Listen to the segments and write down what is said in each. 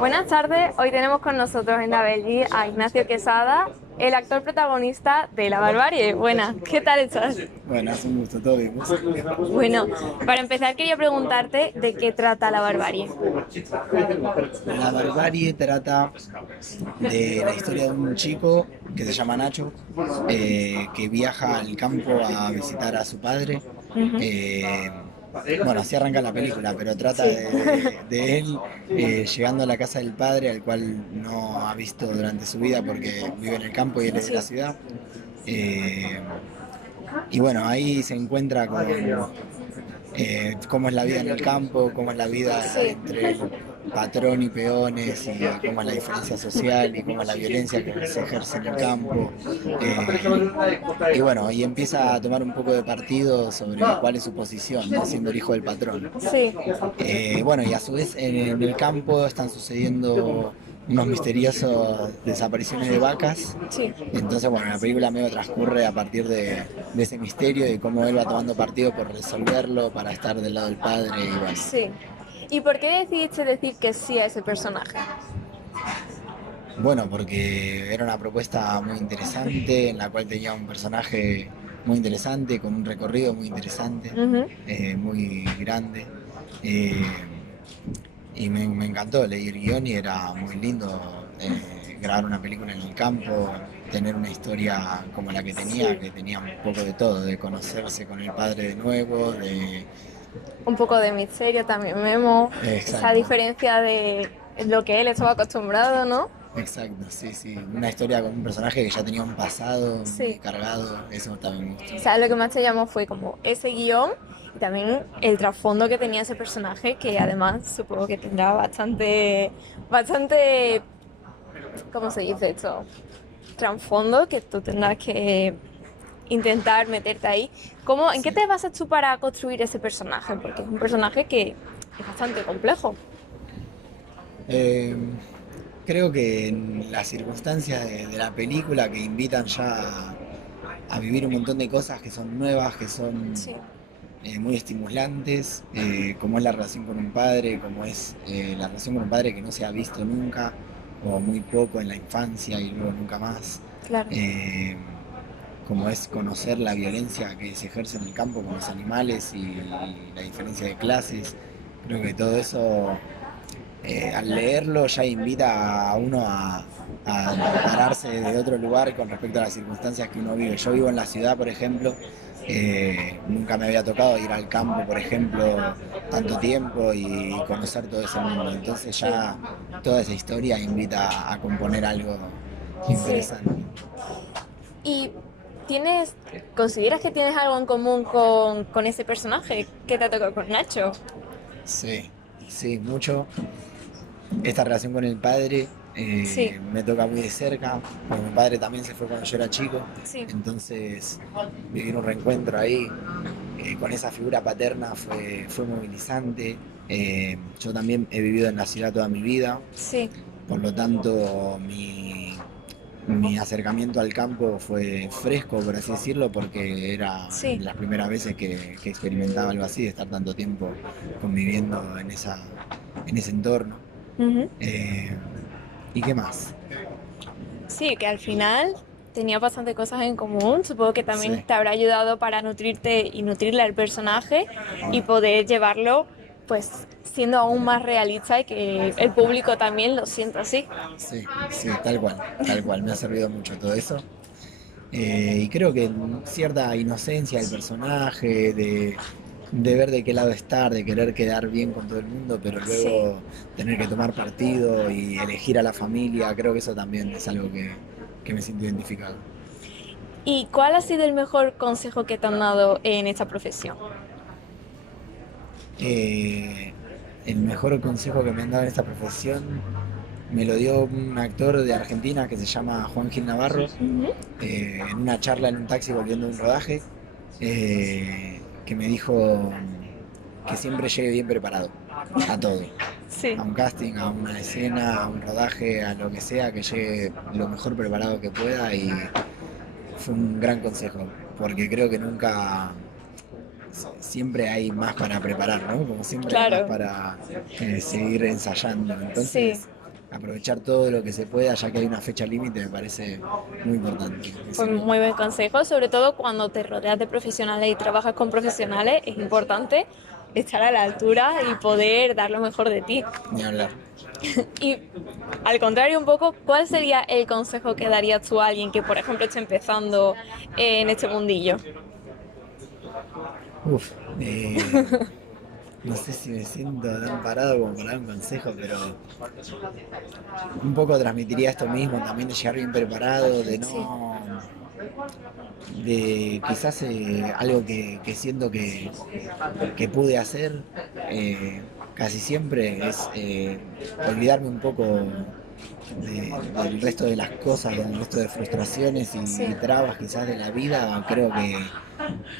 Buenas tardes, hoy tenemos con nosotros en la Belli a Ignacio Quesada, el actor protagonista de La Barbarie. Buenas, ¿qué tal estás? Bueno, es un gusto, todo bien. ¿Vos? Bueno, para empezar quería preguntarte de qué trata La Barbarie. La barbarie trata de la historia de un chico que se llama Nacho, que viaja al campo a visitar a su padre. Ujú. Eh, bueno, así arranca la película, pero trata Sí. de él llegando a la casa del padre, al cual no ha visto durante su vida porque vive en el campo y él es de la Sí. ciudad. Eh, y bueno, ahí se encuentra con cómo es la vida en el campo, cómo es la vida Sí. entre el patrón y peones, y cómo es la diferencia social y cómo es la violencia que se ejerce en el campo. Y bueno, y empieza a tomar un poco de partido sobre cuál es su posición, ¿no? Siendo el hijo del patrón. Sí. Bueno, y a su vez en el campo están sucediendo unos misteriosos desapariciones de vacas. Sí. Entonces, bueno, la película medio transcurre a partir de ese misterio y cómo él va tomando partido por resolverlo para estar del lado del padre y bueno. Sí. ¿Y por qué decidiste decir que sí a ese personaje? Bueno, porque era una propuesta muy interesante en la cual tenía un personaje muy interesante, con un recorrido muy interesante, Ujú. muy grande. Eh, y me encantó, leí el guión y era muy lindo grabar una película en el campo, tener una historia como la Sí. que tenía un poco de todo, de conocerse con el padre de nuevo, de... Un poco de misterio también vemos, esa Exacto, diferencia de lo que él estaba acostumbrado, ¿no? exacto, sí, sí. Una historia con un personaje que ya tenía un pasado muy Sí. cargado, eso también me gustó. O sea, lo que más te llamó fue como ese guión y también el trasfondo que tenía ese personaje, que además supongo que tendrá bastante, ¿cómo se dice esto? Trasfondo que tú tendrás que intentar meterte ahí. ¿En qué Sí. te basas tú para construir ese personaje? Porque es un personaje que es bastante complejo. Eh, Creo que en las circunstancias de la película que invitan ya a vivir un montón de cosas que son nuevas, que son Sí, muy estimulantes, como es la relación con un padre, como es la relación con un padre que no se ha visto nunca, o muy poco en la infancia y luego nunca más, claro. eh, como es conocer la violencia que se ejerce en el campo con los animales y la diferencia de clases. Creo que todo eso al leerlo ya invita a uno a pararse de otro lugar con respecto a las circunstancias que uno vive. Yo vivo en la ciudad, por ejemplo, nunca me había tocado ir al campo, por ejemplo, tanto tiempo y conocer todo ese mundo. Entonces Sí, ya toda esa historia invita a componer algo sí. interesante. ¿Y tienes, consideras que tienes algo en común con ese personaje que te ha tocado con Nacho? Sí, sí, mucho. Esta relación con el padre Sí, me toca muy de cerca, porque mi padre también se fue cuando yo era chico, sí, entonces vivir un reencuentro ahí con esa figura paterna fue movilizante. Yo también he vivido en la ciudad toda mi vida, sí, por lo tanto mi acercamiento al campo fue fresco, por así decirlo, porque era sí. las primeras veces que experimentaba algo así, de estar tanto tiempo conviviendo en ese entorno. Ujú. Eh, ¿Y qué más? Sí, que al final tenía bastante cosas en común. Supongo que también Sí, te habrá ayudado para nutrirte y nutrirle al personaje y poder llevarlo, pues, siendo aún más realista y que el público también lo sienta así. sí, sí, tal cual, me ha servido mucho todo eso. Y creo que cierta inocencia del personaje, de ver de qué lado estar, de querer quedar bien con todo el mundo, pero Sí. luego tener que tomar partido y elegir a la familia, creo que eso también es algo que me siento identificado. ¿Y cuál ha sido el mejor consejo que te han dado en esta profesión? Eh, el mejor consejo que me han dado en esta profesión me lo dio un actor de Argentina que se llama Juan Gil Navarro, Ujú. en una charla en un taxi volviendo de un rodaje, que me dijo que siempre llegue bien preparado a todo, Sí, a un casting, a una escena, a un rodaje, a lo que sea, que llegue lo mejor preparado que pueda y fue un gran consejo, porque creo que nunca, siempre hay más para preparar, ¿no? Como siempre hay más claro. para seguir ensayando. Sí. Entonces, aprovechar todo lo que se pueda, ya que hay una fecha límite, me parece muy importante. Pues muy buen consejo, sobre todo cuando te rodeas de profesionales y trabajas con profesionales, es importante estar a la altura y poder dar lo mejor de ti. Ni hablar. Y al contrario un poco, ¿cuál sería el consejo que darías tú a alguien que, por ejemplo, esté empezando en este mundillo? Uf, no sé si me siento tan parado como para dar un consejo, pero un poco transmitiría esto mismo, también de llegar bien preparado, de Sí, no, de quizás algo que siento que pude hacer casi siempre es olvidarme un poco del resto de las cosas, del resto de frustraciones y sí. trabas quizás de la vida. Creo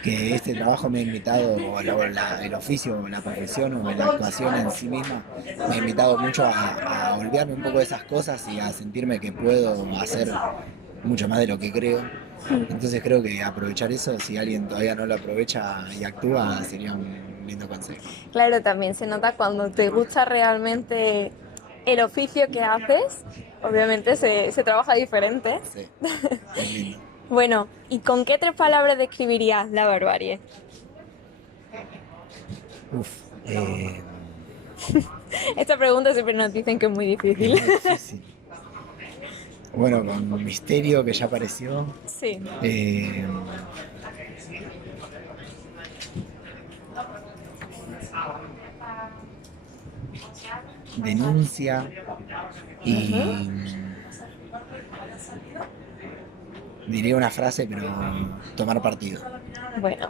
que este trabajo me ha invitado, el oficio, o la profesión o la actuación en sí misma, me ha invitado mucho a olvidarme un poco de esas cosas y a sentirme que puedo hacer mucho más de lo que creo. Entonces creo que aprovechar eso, si alguien todavía no lo aprovecha y actúa, sería un lindo consejo. Claro, también se nota cuando te gusta realmente el oficio que haces, obviamente se trabaja diferente. Sí, es lindo. Bueno, ¿y con qué tres palabras describirías la barbarie? Uf, Esta pregunta siempre nos dicen que es muy es difícil. muy difícil. Bueno, con Misterio que ya apareció. Sí. eh, Denuncia y diría una frase, pero tomar partido. Bueno,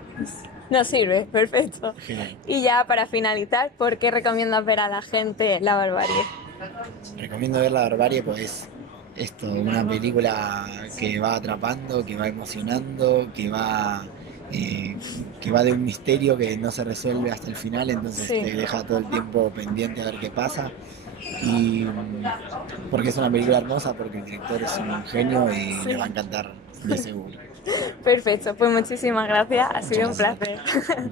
nos sirve, perfecto. Genial. Y ya para finalizar, ¿por qué recomiendas ver a la gente la barbarie? Recomiendo ver La Barbarie, pues esto, una película que va atrapando, que va emocionando, eh, que va de un misterio que no se resuelve hasta el final, entonces Sí, te deja todo el tiempo pendiente a ver qué pasa. Y porque es una película hermosa, porque el director es un genio y les va a sí. encantar, de seguro. Perfecto, pues muchísimas gracias, ha Muchas sido un gracias. placer.